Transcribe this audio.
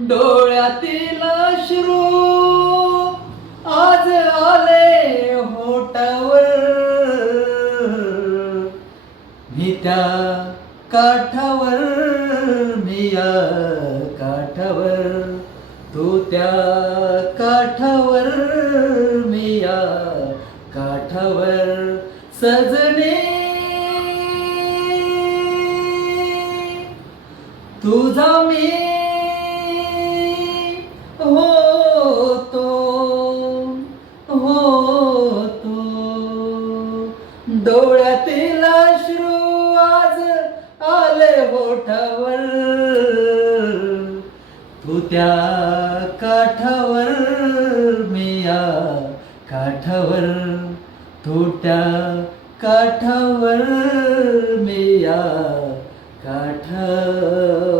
डोळ्यातील अश्रू आज आले होठावर, मी त्या काठावर, मी या काठावर, तू त्या काठावर, मी या काठावर. सजने तुझा मी होतो, होतो. डोळ्यातील अश्रू आज आले होठावर, तू त्या काठावर, मी या काठावर, तू त्या काठावर, मी या काठावर.